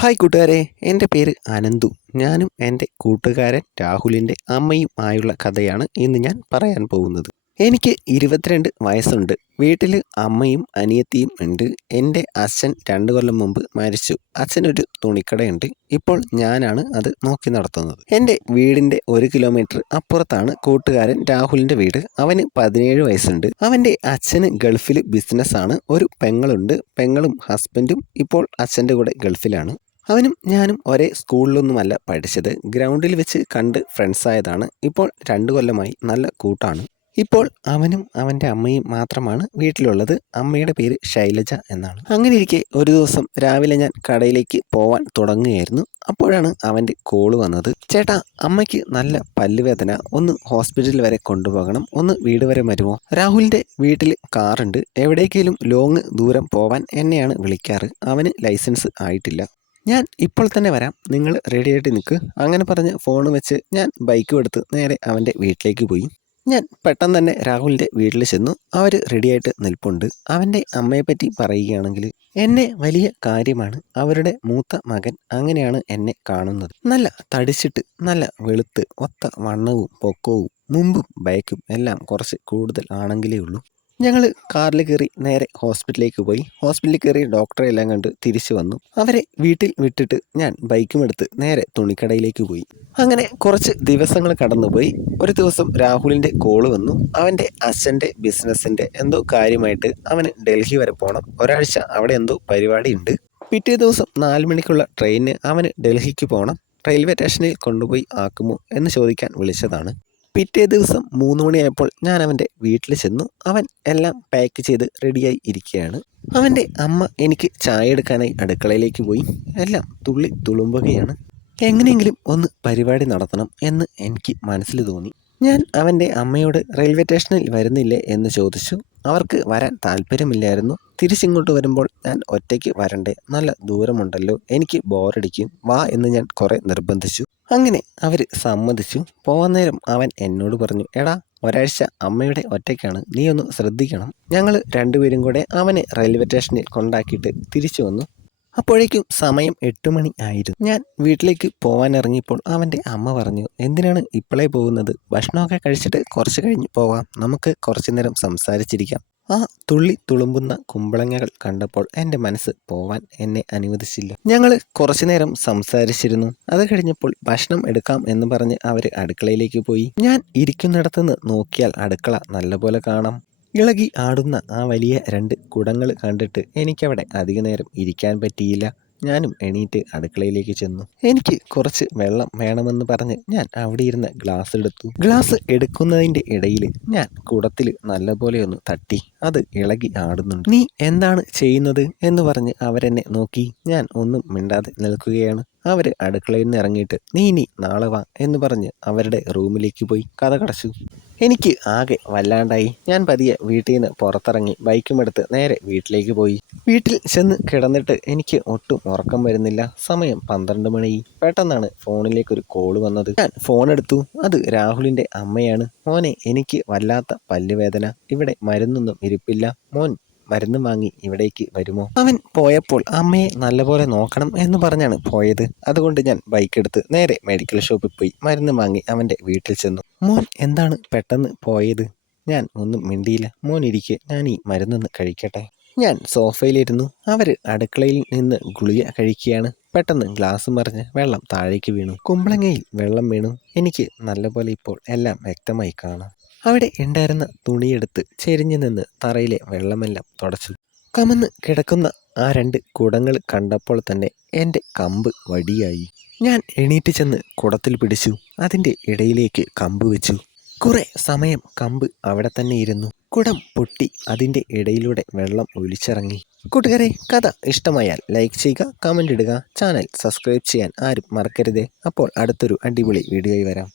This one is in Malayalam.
ഹായ് കൂട്ടുകാരെ, എൻ്റെ പേര് അനന്തു. ഞാനും എൻ്റെ കൂട്ടുകാരൻ രാഹുലിൻ്റെ അമ്മയും ആയുള്ള കഥയാണ് ഇന്ന് ഞാൻ പറയാൻ പോകുന്നത്. എനിക്ക് 22 വയസ്സുണ്ട്. വീട്ടിൽ അമ്മയും അനിയത്തിയും ഉണ്ട്. എൻ്റെ അച്ഛൻ 2 കൊല്ലം മുമ്പ് മരിച്ചു. അച്ഛനൊരു തുണിക്കടയുണ്ട്. ഇപ്പോൾ ഞാനാണ് അത് നോക്കി നടത്തുന്നത്. എൻ്റെ വീടിൻ്റെ 1 കിലോമീറ്റർ അപ്പുറത്താണ് കൂട്ടുകാരൻ രാഹുലിൻ്റെ വീട്. അവന് 17 വയസ്സുണ്ട്. അവൻ്റെ അച്ഛന് ഗൾഫിൽ ബിസിനസ്സാണ്. ഒരു പെങ്ങളുണ്ട്. പെങ്ങളും ഹസ്ബൻഡും ഇപ്പോൾ അച്ഛൻ്റെ കൂടെ ഗൾഫിലാണ്. അവനും ഞാനും ഒരേ സ്കൂളിലൊന്നുമല്ല പഠിച്ചത്. ഗ്രൗണ്ടിൽ വെച്ച് കണ്ട് ഫ്രണ്ട്സായതാണ്. ഇപ്പോൾ 2 കൊല്ലമായി നല്ല കൂട്ടാണ്. ഇപ്പോൾ അവനും അവൻ്റെ അമ്മയും മാത്രമാണ് വീട്ടിലുള്ളത്. അമ്മയുടെ പേര് ശൈലജ എന്നാണ്. അങ്ങനെയിരിക്കെ ഒരു ദിവസം രാവിലെ ഞാൻ കടയിലേക്ക് പോവാൻ തുടങ്ങുകയായിരുന്നു. അപ്പോഴാണ് അവൻ്റെ കോള് വന്നത്. ചേട്ടാ, അമ്മയ്ക്ക് നല്ല പല്ലുവേദന, ഒന്ന് ഹോസ്പിറ്റൽ വരെ കൊണ്ടുപോകണം, ഒന്ന് വീട് വരെ വരുമോ? രാഹുലിൻ്റെ വീട്ടിൽ കാറുണ്ട്. എവിടേക്കെങ്കിലും ലോങ് ദൂരം പോവാൻ എന്നെയാണ് വിളിക്കാറ്. അവന് ലൈസൻസ് ആയിട്ടില്ല. ഞാൻ ഇപ്പോൾ തന്നെ വരാം, നിങ്ങൾ റെഡിയായിട്ട് നിൽക്ക്. അങ്ങനെ പറഞ്ഞ് ഫോൺ വെച്ച് ഞാൻ ബൈക്കും എടുത്ത് നേരെ അവൻ്റെ വീട്ടിലേക്ക് പോയി. ഞാൻ പെട്ടെന്ന് തന്നെ രാഹുലിൻ്റെ വീട്ടിൽ ചെന്നു. അവർ റെഡിയായിട്ട് നിൽപ്പുണ്ട്. അവൻ്റെ അമ്മയെപ്പറ്റി പറയുകയാണെങ്കിൽ എന്നെ വലിയ കാര്യമാണ്. അവരുടെ മൂത്ത മകൻ അങ്ങനെയാണ് എന്നെ കാണുന്നത്. നല്ല തടിച്ചിട്ട്, നല്ല വെളുത്ത്, ഒത്ത വണ്ണവും പൊക്കവും, മുമ്പും ബൈക്കും എല്ലാം കുറച്ച് കൂടുതൽ ആണെങ്കിലേ ഉള്ളൂ. ഞങ്ങൾ കാറിൽ കയറി നേരെ ഹോസ്പിറ്റലിലേക്ക് പോയി. ഹോസ്പിറ്റലിൽ കയറി ഡോക്ടറെ എല്ലാം കണ്ട് തിരിച്ചു വന്നു. അവരെ വീട്ടിൽ വിട്ടിട്ട് ഞാൻ ബൈക്കും എടുത്ത് നേരെ തുണിക്കടയിലേക്ക് പോയി. അങ്ങനെ കുറച്ച് ദിവസങ്ങൾ കടന്നുപോയി. ഒരു ദിവസം രാഹുലിൻ്റെ കോള് വന്നു. അവൻ്റെ അച്ഛൻ്റെ ബിസിനസ്സിൻ്റെ എന്തോ കാര്യമായിട്ട് അവന് ഡൽഹി വരെ പോകണം. ഒരാഴ്ച അവിടെ എന്തോ പരിപാടി ഉണ്ട്. പിറ്റേ ദിവസം 4 മണിക്കുള്ള ട്രെയിനിന് അവന് ഡൽഹിക്ക് പോകണം. റെയിൽവേ സ്റ്റേഷനിൽ കൊണ്ടുപോയി ആക്കുമോ എന്ന് ചോദിക്കാൻ വിളിച്ചതാണ്. പിറ്റേ ദിവസം 3 മണിയായപ്പോൾ ഞാൻ അവൻ്റെ വീട്ടിൽ ചെന്നു. അവൻ എല്ലാം പാക്ക് ചെയ്ത് റെഡിയായി ഇരിക്കുകയാണ്. അവൻ്റെ അമ്മ എനിക്ക് ചായ എടുക്കാനായി അടുക്കളയിലേക്ക് പോയി. എല്ലാം തുള്ളി തുളുമ്പുകയാണ്. എങ്ങനെയെങ്കിലും ഒന്ന് പരിപാടി നടത്തണം എന്ന് എനിക്ക് മനസ്സിൽ തോന്നി. ഞാൻ അവൻ്റെ അമ്മയോട് റെയിൽവേ സ്റ്റേഷനിൽ വരുന്നില്ലേ എന്ന് ചോദിച്ചു. അവർക്ക് വരാൻ താല്പര്യമില്ലായിരുന്നു. തിരിച്ചിങ്ങോട്ട് വരുമ്പോൾ ഞാൻ ഒറ്റയ്ക്ക് വരണ്ടേ, നല്ല ദൂരമുണ്ടല്ലോ, എനിക്ക് ബോറടിക്കും, വാ എന്ന് ഞാൻ കുറേ നിർബന്ധിച്ചു. അങ്ങനെ അവർ സമ്മതിച്ചു. പോകാൻ നേരം അവൻ എന്നോട് പറഞ്ഞു, എടാ, ഒരാഴ്ച അമ്മയുടെ ഒറ്റയ്ക്കാണ്, നീ ഒന്ന് ശ്രദ്ധിക്കണം. ഞങ്ങൾ രണ്ടുപേരും കൂടെ അവനെ റെയിൽവേ സ്റ്റേഷനിൽ കൊണ്ടാക്കിയിട്ട് തിരിച്ചു വന്നു. അപ്പോഴേക്കും സമയം 8 മണി ആയിരുന്നു. ഞാൻ വീട്ടിലേക്ക് പോകാൻ ഇറങ്ങിയപ്പോൾ അവൻ്റെ അമ്മ പറഞ്ഞു, എന്തിനാണ് ഇപ്പോഴേ പോകുന്നത്? ഭക്ഷണമൊക്കെ കഴിച്ചിട്ട് കുറച്ച് കഴിഞ്ഞ് പോവാം, നമുക്ക് കുറച്ചു നേരം സംസാരിച്ചിരിക്കാം. ആ തുള്ളി തുളുമ്പുന്ന കുമ്പളങ്ങകൾ കണ്ടപ്പോൾ എൻ്റെ മനസ്സ് പോവാൻ എന്നെ അനുവദിച്ചില്ല. ഞങ്ങൾ കുറച്ചു നേരം സംസാരിച്ചിരുന്നു. അത് കഴിഞ്ഞപ്പോൾ ഭക്ഷണം എടുക്കാം എന്ന് പറഞ്ഞ് അവർ അടുക്കളയിലേക്ക് പോയി. ഞാൻ ഇരിക്കുന്നിടത്തുനിന്ന് നോക്കിയാൽ അടുക്കള നല്ലപോലെ കാണാം. ഇളകി ആടുന്ന ആ വലിയ 2 കുടങ്ങൾ കണ്ടിട്ട് എനിക്കവിടെ അധിക നേരം ഇരിക്കാൻ പറ്റിയില്ല. ഞാനും എണീറ്റ് അടുക്കളയിലേക്ക് ചെന്നു. എനിക്ക് കുറച്ച് വെള്ളം വേണമെന്ന് പറഞ്ഞ് ഞാൻ അവിടെ ഇരുന്ന് ഗ്ലാസ് എടുത്തു. ഗ്ലാസ് എടുക്കുന്നതിൻ്റെ ഇടയിൽ ഞാൻ കുടത്തിൽ നല്ലപോലെ ഒന്ന് തട്ടി. അത് ഇളകി ആടുന്നുണ്ട്. നീ എന്താണ് ചെയ്യുന്നത് എന്ന് പറഞ്ഞ് അവരെന്നെ നോക്കി. ഞാൻ ഒന്നും മിണ്ടാതെ നിൽക്കുകയാണ്. അവർ അടുക്കളയിൽ നിന്ന് ഇറങ്ങിയിട്ട് നീ ഇനി നാളെ വാ എന്ന് പറഞ്ഞ് അവരുടെ റൂമിലേക്ക് പോയി കതകടച്ചു. എനിക്ക് ആകെ വല്ലാണ്ടായി. ഞാൻ പതിയെ വീട്ടിൽ നിന്ന് പുറത്തിറങ്ങി ബൈക്കുമെടുത്ത് നേരെ വീട്ടിലേക്ക് പോയി. വീട്ടിൽ ചെന്ന് കിടന്നിട്ട് എനിക്ക് ഒട്ടും ഉറക്കം വരുന്നില്ല. സമയം 12 മണി. പെട്ടെന്നാണ് ഫോണിലേക്കൊരു കോള് വന്നത്. ഞാൻ ഫോൺ എടുത്തു. അത് രാഹുലിൻ്റെ അമ്മയാണ്. മോനെ, എനിക്ക് വല്ലാത്ത പല്ലുവേദന, ഇവിടെ മരുന്നൊന്നും ഇരിപ്പില്ല, മോൻ മരുന്ന് വാങ്ങി ഇവിടേക്ക് വരുമോ? അവൻ പോയപ്പോൾ അമ്മയെ നല്ലപോലെ നോക്കണം എന്ന് പറഞ്ഞാണ് പോയത്. അതുകൊണ്ട് ഞാൻ ബൈക്ക് എടുത്ത് നേരെ മെഡിക്കൽ ഷോപ്പിൽ പോയി മരുന്ന് വാങ്ങി അവൻ്റെ വീട്ടിൽ ചെന്നു. മോൻ എന്താണ് പെട്ടെന്ന് പോയത്? ഞാൻ ഒന്നും മിണ്ടിയില്ല. മോൻ ഇരിക്കെ, ഞാൻ ഈ മരുന്നൊന്ന് കഴിക്കട്ടെ. ഞാൻ സോഫയിലിരുന്നു. അവർ അടുക്കളയിൽ നിന്ന് ഗുളിക കഴിക്കുകയാണ്. പെട്ടെന്ന് ഗ്ലാസ് മറിഞ്ഞ് വെള്ളം താഴേക്ക് വീണു. കുമ്പളങ്ങയിൽ വെള്ളം വീണു. എനിക്ക് നല്ലപോലെ ഇപ്പോൾ എല്ലാം വ്യക്തമായി കാണാം. അവിടെ ഉണ്ടായിരുന്ന തുണിയെടുത്ത് ചെരിഞ്ഞു നിന്ന് തറയിലെ വെള്ളമെല്ലാം തുടച്ചു. കമന്ന് കിടക്കുന്ന ആ 2 കുടങ്ങൾ കണ്ടപ്പോൾ തന്നെ എൻ്റെ കമ്പ് വടിയായി. ഞാൻ എണീറ്റ് ചെന്ന് കുടത്തിൽ പിടിച്ചു. അതിൻ്റെ ഇടയിലേക്ക് കമ്പ് വെച്ചു. കുറെ സമയം കമ്പ് അവിടെ തന്നെ ഇരുന്നു. കുടം പൊട്ടി അതിൻ്റെ ഇടയിലൂടെ വെള്ളം ഒലിച്ചിറങ്ങി. കൂട്ടുകാരെ, കഥ ഇഷ്ടമായാൽ ലൈക്ക് ചെയ്യുക, കമൻ്റ് ഇടുക, ചാനൽ സബ്സ്ക്രൈബ് ചെയ്യാൻ ആരും മറക്കരുതേ. അപ്പോൾ അടുത്തൊരു അടിപൊളി വീഡിയോയിൽ വരാം.